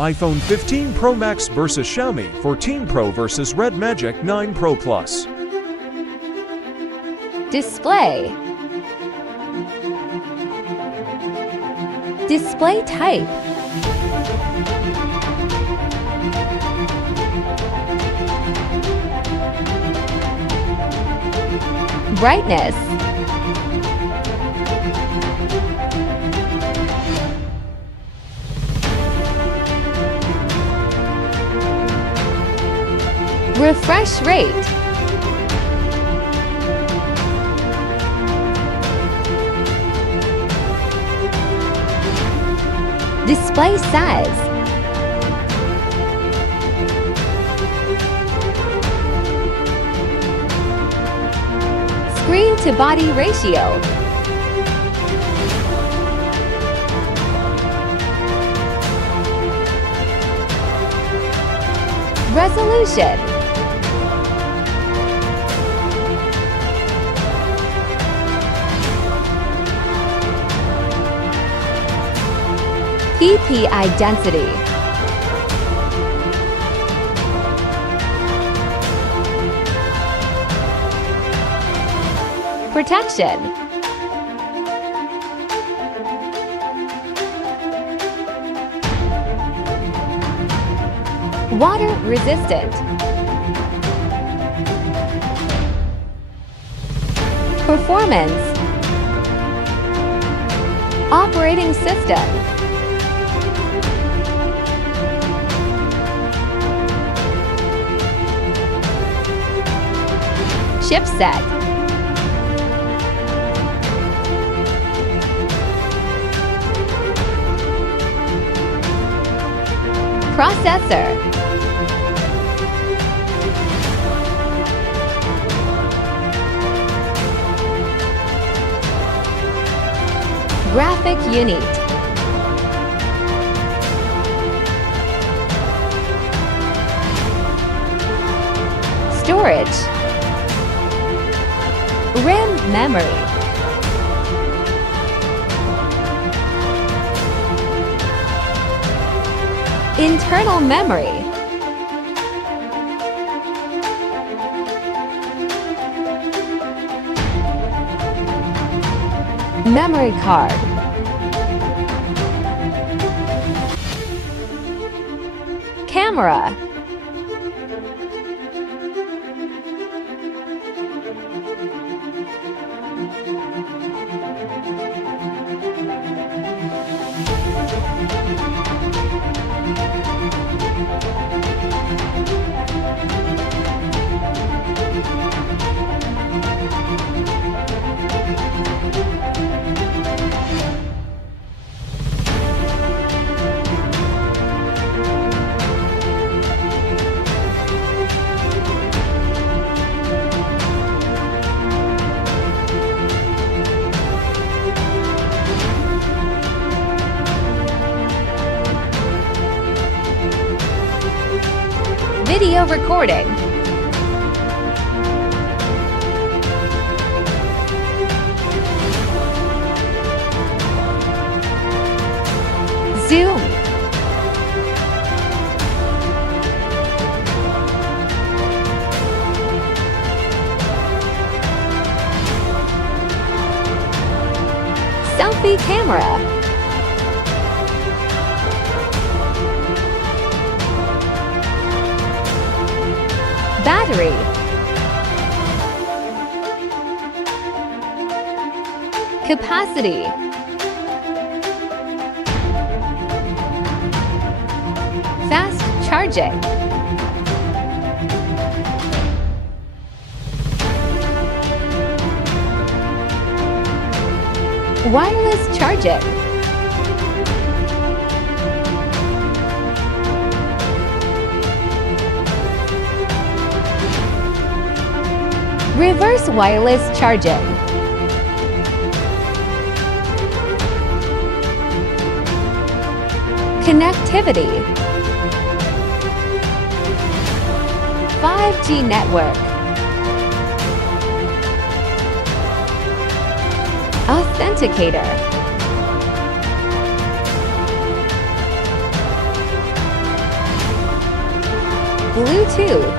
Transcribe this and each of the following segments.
iPhone 15 Pro Max vs Xiaomi 14 Pro vs redmagic 9 Pro Plus. Display. Display type. Brightness. Refresh rate. Display size. Screen to body ratio. Resolution. PPI density. Protection. Water resistant. Performance. Operating system. Chipset. Processor. Graphic unit. Storage. RAM memory. Internal memory. Memory card. Camera. Video recording. Zoom. Selfie camera. Battery. Capacity. Fast charging. Wireless charging. Reverse wireless charging. Connectivity. 5G network. Authenticator. Bluetooth,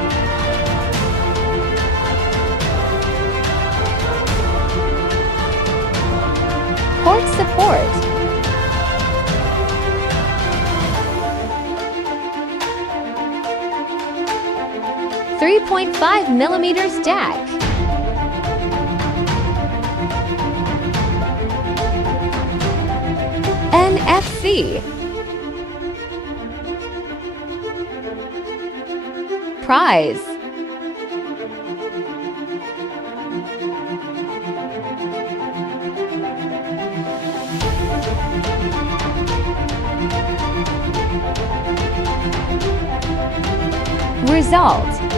port support, 3.5mm jack, NFC, price, result.